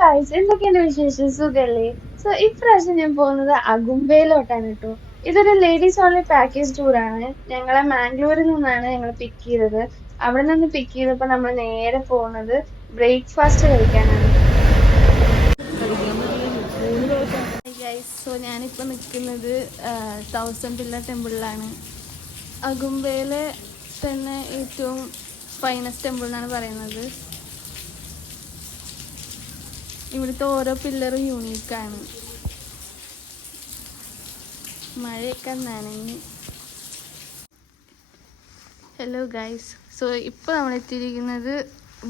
Guys, എന്തൊക്കെയുണ്ട് വിശേഷം? സുഖല്ലേ? ഇപ്രാവശ്യം ഞാൻ പോകുന്നത് അഗുംബയിലോട്ടാണ് കേട്ടോ. ഇതൊരു ലേഡീസ് ഓൺലി പാക്കേജ് ടൂർ ആണ്. ഞങ്ങളെ മാംഗ്ലൂരിൽ നിന്നാണ് ഞങ്ങൾ പിക്ക് ചെയ്തത്. അവിടെ നിന്ന് പിക്ക് ചെയ്തപ്പോൾ നമ്മൾ നേരെ പോകുന്നത് ബ്രേക്ക്ഫാസ്റ്റ് കഴിക്കാനാണ്. ഞാനിപ്പോൾ നിൽക്കുന്നത് തൗസൻഡ് പില്ലർ ടെമ്പിളിലാണ്. അഗുംബയിലെ തന്നെ ഏറ്റവും ഫൈനസ്റ്റ് ടെമ്പിൾ എന്നാണ് പറയുന്നത്. ഇവിടുത്തെ ഓരോ പില്ലറും യൂണീക്കാണ്. മഴയൊക്കെ നനഞ്ഞ്. ഹലോ ഗൈസ്, ഇപ്പോൾ നമ്മൾ എത്തിയിരിക്കുന്നത്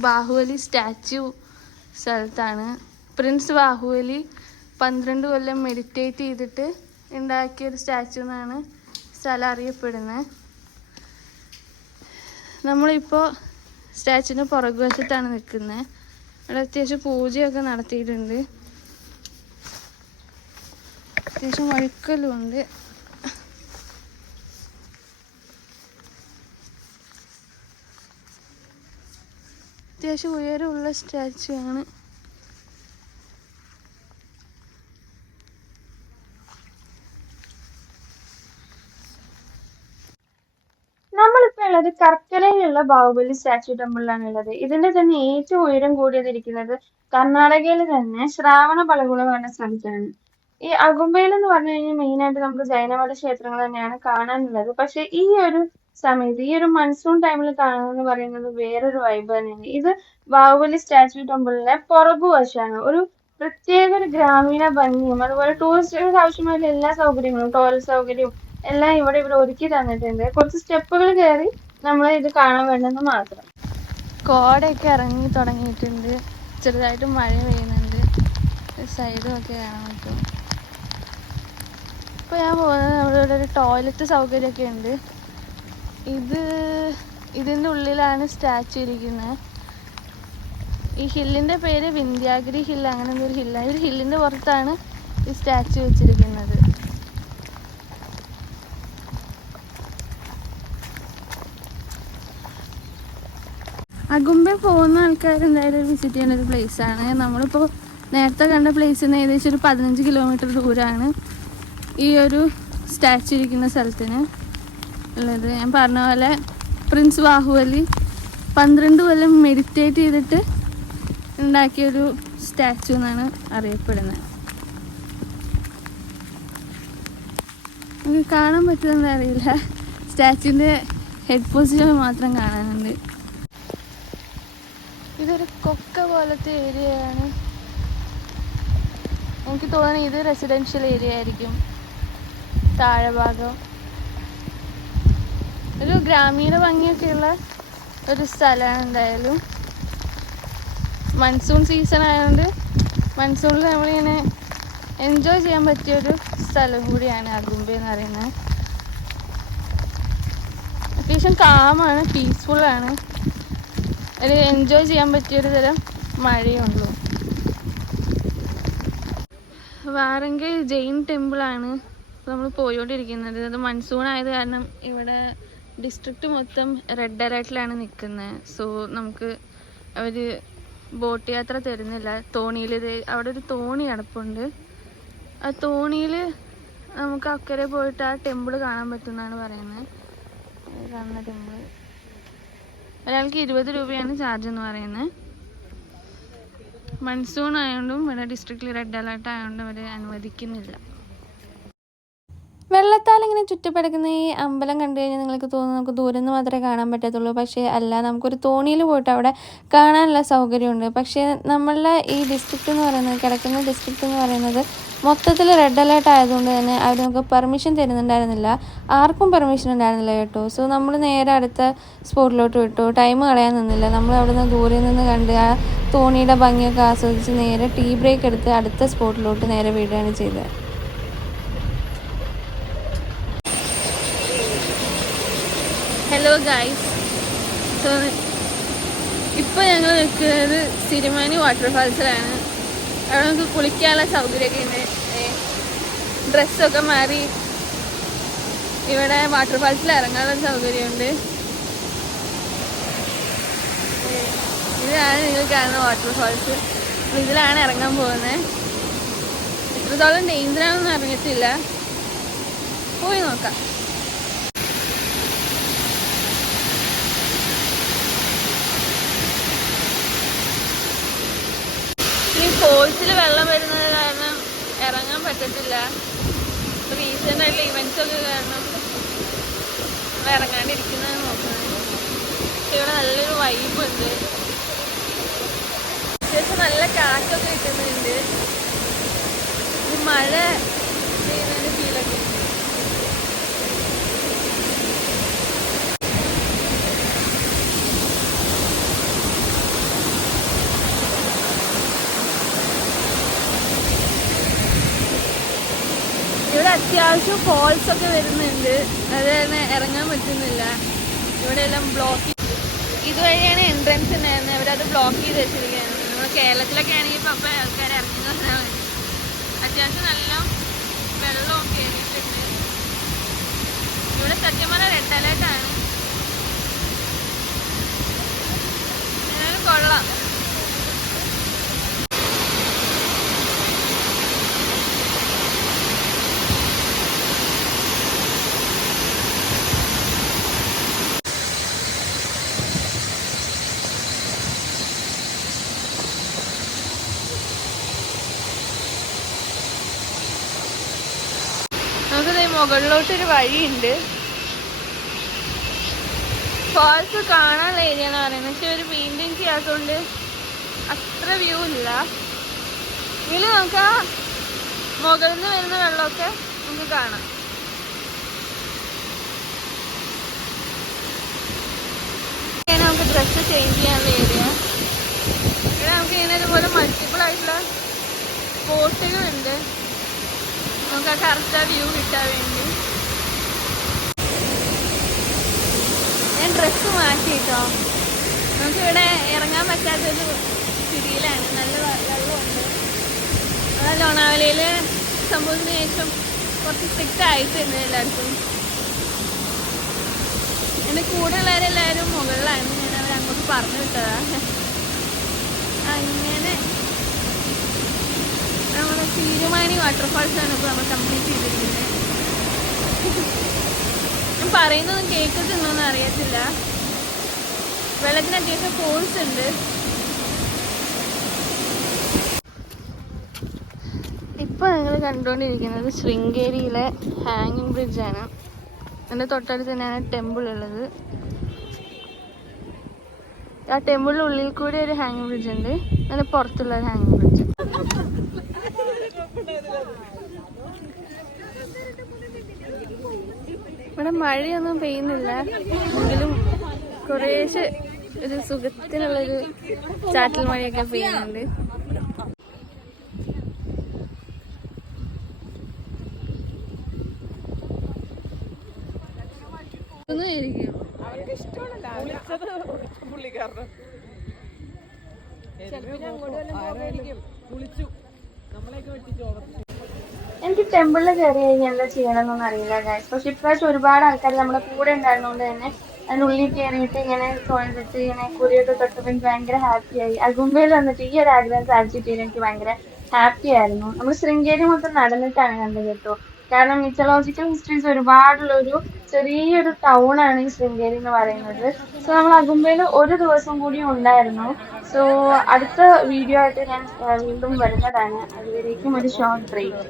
ബാഹുബലി സ്റ്റാച്യു സ്ഥലത്താണ്. പ്രിൻസ് ബാഹുബലി 12 കൊല്ലം മെഡിറ്റേറ്റ് ചെയ്തിട്ട് ഉണ്ടാക്കിയൊരു സ്റ്റാച്യു എന്നാണ് സ്ഥലം അറിയപ്പെടുന്നത്. നമ്മളിപ്പോൾ സ്റ്റാച്യുവിൻ്റെ പുറകുവശത്താണ് നിൽക്കുന്നത്. അവിടെ അത്യാവശ്യം പൂജയൊക്കെ നടത്തിയിട്ടുണ്ട്. അത്യാവശ്യം വഴുക്കലുമുണ്ട്. അത്യാവശ്യം ഉയരമുള്ള സ്റ്റാച്യു ആണ്. നമ്മളിപ്പോൾ ഉള്ളത് കർക്കരയിലുള്ള ബാഹുബലി സ്റ്റാച്യു ടെമ്പിളിലാണ് ഉള്ളത്. ഇതിന്റെ തന്നെ ഏറ്റവും ഉയരം കൂടിയതിരിക്കുന്നത് കർണാടകയിൽ തന്നെ ശ്രാവണബെളഗോള എന്ന സ്ഥലത്താണ്. ഈ അഗുംബയിൽ എന്ന് പറഞ്ഞു കഴിഞ്ഞാൽ മെയിൻ ആയിട്ട് നമുക്ക് ജൈനമത ക്ഷേത്രങ്ങൾ തന്നെയാണ് കാണാനുള്ളത്. പക്ഷെ ഈ ഒരു സമയത്ത്, ഈ ഒരു മൺസൂൺ ടൈമിൽ കാണുന്നത് പറയുന്നത് വേറൊരു വൈബ് തന്നെയാണ്. ഇത് ബാഹുബലി സ്റ്റാച്യു ടെമ്പിളിലെ പുറകുവശമാണ്. ഒരു പ്രത്യേക ഒരു ഗ്രാമീണ ഭംഗിയും അതുപോലെ ടൂറിസ്റ്റുകൾക്ക് ആവശ്യമായ എല്ലാ സൗകര്യങ്ങളും, ടോയ്ലറ്റ് സൗകര്യവും എല്ലാം ഇവിടെ ഒരുക്കി തന്നിട്ടുണ്ട്. കുറച്ച് സ്റ്റെപ്പുകൾ കയറി നമ്മൾ ഇത് കാണാൻ വേണ്ടെന്ന് മാത്രം. കോടയൊക്കെ ഇറങ്ങി തുടങ്ങിയിട്ടുണ്ട്. ചെറുതായിട്ട് മഴ പെയ്യുന്നുണ്ട്. സൈഡും ഒക്കെ കാണാൻ പറ്റും. ഇപ്പോൾ ഞാൻ പോകുന്നത് നമ്മുടെ ഇവിടെ ഒരു ടോയ്ലറ്റ് സൗകര്യമൊക്കെ ഉണ്ട്. ഇതിൻ്റെ ഉള്ളിലാണ് സ്റ്റാച്യു ഇരിക്കുന്നത്. ഈ ഹില്ലിൻ്റെ പേര് വിന്ധ്യാഗിരി ഹിൽ, അങ്ങനെ എന്തൊരു ഹില്ലാണ്. ഈ ഹില്ലിൻ്റെ പുറത്താണ് ഈ സ്റ്റാച്യു വെച്ചിരിക്കുന്നത്. അഗുംബെ പോകുന്ന ആൾക്കാർ എന്തായാലും വിസിറ്റ് ചെയ്യുന്ന ഒരു പ്ലേസാണ്. നമ്മളിപ്പോൾ നേരത്തെ കണ്ട പ്ലേസിൽ നിന്ന് ഏകദേശം ഒരു 15 കിലോമീറ്റർ ദൂരമാണ് ഈ ഒരു സ്റ്റാച്യു ഇരിക്കുന്ന സ്ഥലത്തിന് ഉള്ളത്. ഞാൻ പറഞ്ഞ പോലെ പ്രിൻസ് ബാഹുബലി 12 കൊല്ലം മെഡിറ്റേറ്റ് ചെയ്തിട്ട് ഉണ്ടാക്കിയൊരു സ്റ്റാച്യു എന്നാണ് അറിയപ്പെടുന്നത്. നമുക്ക് കാണാൻ പറ്റുമെന്ന് അറിയില്ല. സ്റ്റാച്യുവിൻ്റെ ഹെഡ് പൊസിഷൻ മാത്രം കാണാനുണ്ട്. ഇതൊരു കൊക്ക പോലത്തെ ഏരിയയാണ്. എനിക്ക് തോന്നുന്നു ഇത് റെസിഡൻഷ്യൽ ഏരിയ ആയിരിക്കും. താഴെ ഭാഗം ഒരു ഗ്രാമീണ ഭംഗിയൊക്കെയുള്ള ഒരു സ്ഥലമാണ്. എന്തായാലും മൺസൂൺ സീസൺ ആയതുകൊണ്ട് മൺസൂണിൽ നമ്മളിങ്ങനെ എൻജോയ് ചെയ്യാൻ പറ്റിയൊരു സ്ഥലം കൂടിയാണ് അഗുംബെ എന്ന് പറയുന്നത്. അത്യാവശ്യം കാമാണ്, പീസ്ഫുള്ളാണ്. ഒരു എൻജോയ് ചെയ്യാൻ പറ്റിയൊരു തരം മഴയുള്ളൂ. വാറങ്കൽ ജെയിൻ ടെമ്പിളാണ് നമ്മൾ പോയോണ്ടിരിക്കുന്നത്. അത് മൺസൂൺ ആയത് കാരണം ഇവിടെ ഡിസ്ട്രിക്റ്റ് മൊത്തം റെഡ് അലേർട്ടിലാണ് നിൽക്കുന്നത്. നമുക്ക് അവർ ബോട്ട് യാത്ര തരുന്നില്ല. തോണിയിൽ അവിടെ ഒരു തോണി കിടപ്പുണ്ട്. ആ തോണിയിൽ നമുക്ക് അക്കരെ പോയിട്ട് ആ ടെമ്പിൾ കാണാൻ പറ്റുമെന്നാണ് പറയുന്നത്. കാണുന്ന ടെമ്പിൾ ഒരാൾക്ക് 20 രൂപയാണ് ചാർജ് എന്ന് പറയുന്നത്. മൺസൂൺ ആയതുകൊണ്ടും ഇവിടെ ഡിസ്ട്രിക്റ്റിൽ റെഡ് അലേർട്ട് ആയതുകൊണ്ടും അവർ അനുവദിക്കുന്നില്ല. വെള്ളത്താൽ ഇങ്ങനെ ചുറ്റപ്പെടുക്കുന്ന ഈ അമ്പലം കണ്ടു കഴിഞ്ഞാൽ നിങ്ങൾക്ക് തോന്നുന്നു നമുക്ക് ദൂരം നിന്ന് മാത്രമേ കാണാൻ പറ്റത്തുള്ളൂ. പക്ഷേ അല്ല, നമുക്കൊരു തോണിയിൽ പോയിട്ട് അവിടെ കാണാനുള്ള സൗകര്യമുണ്ട്. പക്ഷേ നമ്മളുടെ ഈ ഡിസ്ട്രിക്റ്റ് എന്ന് പറയുന്നത്, കിടക്കുന്ന ഡിസ്ട്രിക്റ്റ് എന്ന് പറയുന്നത് മൊത്തത്തിൽ റെഡ് അലേർട്ട് ആയതുകൊണ്ട് തന്നെ അവർ നമുക്ക് പെർമിഷൻ തരുന്നുണ്ടായിരുന്നില്ല. ആർക്കും പെർമിഷൻ ഉണ്ടായിരുന്നില്ല കേട്ടോ. നമ്മൾ നേരെ അടുത്ത സ്പോട്ടിലോട്ട് വിട്ടു. ടൈം കളയാൻ നിന്നില്ല. നമ്മൾ അവിടെ നിന്ന് ദൂരെ നിന്ന് കണ്ട് ആ തോണിയുടെ ഭംഗിയൊക്കെ ആസ്വദിച്ച് നേരെ ടീ ബ്രേക്ക് എടുത്ത് അടുത്ത സ്പോട്ടിലോട്ട് നേരെ വിടുകയാണ് ചെയ്തത്. ഹലോ ഗൈസ്, ഇപ്പോൾ ഞങ്ങൾ നിൽക്കുന്നത് സിരിമാനി വാട്ടർഫാൾസിലാണ്. അവിടെ നമുക്ക് കുളിക്കാനുള്ള സൗകര്യമൊക്കെ ഉണ്ട്. ഡ്രസ്സൊക്കെ മാറി ഇവിടെ വാട്ടർഫാൾസിൽ ഇറങ്ങാനുള്ള സൗകര്യമുണ്ട്. ഇതാണ് നിങ്ങൾ കാണുന്ന വാട്ടർഫാൾസ്. ഇതിലാണ് ഇറങ്ങാൻ പോകുന്നത്. എത്രത്തോളം ഡേഞ്ചറാണെന്ന് അറിഞ്ഞിട്ടില്ല, പോയി നോക്കാം. ഈ ഫോൾസിൽ വെള്ളം വരുന്നത് കാരണം ഇറങ്ങാൻ പറ്റത്തില്ല. റീസെന്റ് ആയിട്ടുള്ള ഇവന്റ്സ് ഒക്കെ കാരണം ഇറങ്ങാണ്ടിരിക്കുന്നത് നോക്കുന്നത്. ഇവിടെ നല്ലൊരു വൈബ് ഉണ്ട്, അത്യാവശ്യം നല്ല കാറ്റൊക്കെ കിട്ടുന്നുണ്ട്. ഈ മഴ പെയ്യുന്നതിന്റെ ഫീലൊക്കെ ഉണ്ട്. ഇവിടെ അത്യാവശ്യം ഫോൾസ് ഒക്കെ വരുന്നുണ്ട്, അത് തന്നെ ഇറങ്ങാൻ പറ്റുന്നില്ല. ഇവിടെ എല്ലാം ബ്ലോക്ക്. ഇതുവഴിയാണ് എൻട്രൻസ് ഉണ്ടായിരുന്നത്, അവരത് ബ്ലോക്ക് ചെയ്ത് വെച്ചിരിക്കുകയാണ്. നമ്മൾ കേരളത്തിലൊക്കെ ആണെങ്കിൽ ഇപ്പം അപ്പം ആൾക്കാർ ഇറങ്ങി പറഞ്ഞാൽ മതി. അത്യാവശ്യം നല്ല വെള്ളമൊക്കെ കയറിയിട്ടുണ്ട്. ഇവിടെ സത്യം പറഞ്ഞാൽ റെഡ് അലേർട്ടാണ്. എന്നാലും കൊള്ളാം. നമുക്കിത് മുകളിലോട്ടൊരു വഴിയുണ്ട്. ഫാൾസ് കാണാനുള്ള ഏരിയ എന്ന് പറയുന്നത്, പക്ഷെ ഒരു പെയിന്റിങ് ചെയ്യാത്തതുകൊണ്ട് അത്ര വ്യൂ ഇല്ല. ഇതിൽ നമുക്ക് ആ മുകളിൽ നിന്ന് വരുന്ന വെള്ളമൊക്കെ നമുക്ക് കാണാം. നമുക്ക് ഡ്രസ്സ് ചേഞ്ച് ചെയ്യാനുള്ള ഏരിയ. ഇവിടെ നമുക്ക് ഇങ്ങനെ ഇതുപോലെ മൾട്ടിപ്പിൾ ആയിട്ടുള്ള ബോട്ടുകളുണ്ട്, നമുക്ക് ആ കറക്റ്റ് വ്യൂ കിട്ടാൻ വേണ്ടി. ഞാൻ ഡ്രസ്സ് മാറ്റി കേട്ടോ. നമുക്കിവിടെ ഇറങ്ങാൻ പറ്റാത്തൊരു സ്ഥിതിയിലാണ്. നല്ല വെള്ളമുണ്ട്. അതായത് ലോണാവലയിൽ സംഭവത്തിന് ശേഷം കുറച്ച് സ്ട്രിക്റ്റ് ആയിട്ടുണ്ട് എല്ലാവർക്കും. എൻ്റെ കൂടെ ഉള്ളവരെല്ലാവരും മുകളിലാണ്, ഞാൻ അവർ അങ്ങോട്ട് പറഞ്ഞു വിട്ടതാണ്. അങ്ങനെ നമ്മുടെ തീരുമാനി വാട്ടർഫാൾസാണ് ഇപ്പോൾ നമ്മൾ കംപ്ലീറ്റ് ചെയ്തിരിക്കുന്നത്. ഞാൻ പറയുന്നതൊന്നും കേൾക്കത്തുണ്ടോന്ന് അറിയത്തില്ല. വെള്ളത്തിന് അത്യാവശ്യം ഫോഴ്സ് ഉണ്ട്. ഇപ്പോൾ നിങ്ങൾ കണ്ടുകൊണ്ടിരിക്കുന്നത് ശൃംഗേരിയിലെ ഹാങ്ങിങ് ബ്രിഡ്ജാണ്. എൻ്റെ തൊട്ടടുത്ത് തന്നെയാണ് ടെമ്പിൾ ഉള്ളത്. ആ ടെമ്പിളിൻ്റെ ഉള്ളിൽ കൂടി ഒരു ഹാങ്ങിങ് ബ്രിഡ്ജ് ഉണ്ട്, അതിന് പുറത്തുള്ള ഒരു ഹാങ്ങിങ് ബ്രിഡ്ജ്. ഇവിടെ മഴയൊന്നും പെയ്യുന്നില്ല, എങ്കിലും കുറേശ്ശെ ഒരു സുഖത്തിനുള്ളൊരു ചാറ്റൽ മഴയൊക്കെ പെയ്യുന്നുണ്ട്. എനിക്ക് ടെമ്പിളിൽ കയറി കഴിഞ്ഞാൽ എന്താ ചെയ്യണമെന്നൊന്നും അറിയില്ല ഗൈസ്. പക്ഷെ ഇപ്രാവശ്യം ഒരുപാട് ആൾക്കാർ നമ്മുടെ കൂടെ ഉണ്ടായിരുന്നതുകൊണ്ട് തന്നെ അതിനുള്ളിൽ കയറിയിട്ട് ഇങ്ങനെ തൊഴുതിട്ട് ഇങ്ങനെ കുറിയൊക്കെ തൊട്ടപ്പോൾ എനിക്ക് ഭയങ്കര ഹാപ്പിയായി. അൽഗുംബയിൽ വന്നിട്ട് ഈ ഒരു ആഗ്രഹം സാധിച്ചിട്ട് എനിക്ക് ഭയങ്കര ഹാപ്പി ആയിരുന്നു. നമ്മൾ ശൃംഗേരി മൊത്തം നടന്നിട്ടാണ് കണ്ടത് കേട്ടോ. കാരണം മിത്തോളജിക്കൽ ഹിസ്റ്ററീസ് ഒരുപാടുള്ളൊരു ചെറിയൊരു ടൗൺ ആണ് ഈ ശൃംഗേരി എന്ന് പറയുന്നത്. സോ നമ്മൾ അൽഗുംബയിൽ ഒരു ദിവസം കൂടി ഉണ്ടായിരുന്നു. സോ അടുത്ത വീഡിയോ ആയിട്ട് ഞാൻ വീണ്ടും വരുന്നതാണ്. അതുവരേക്കും ഒരു ഷോർട്ട് ബ്രേക്ക്.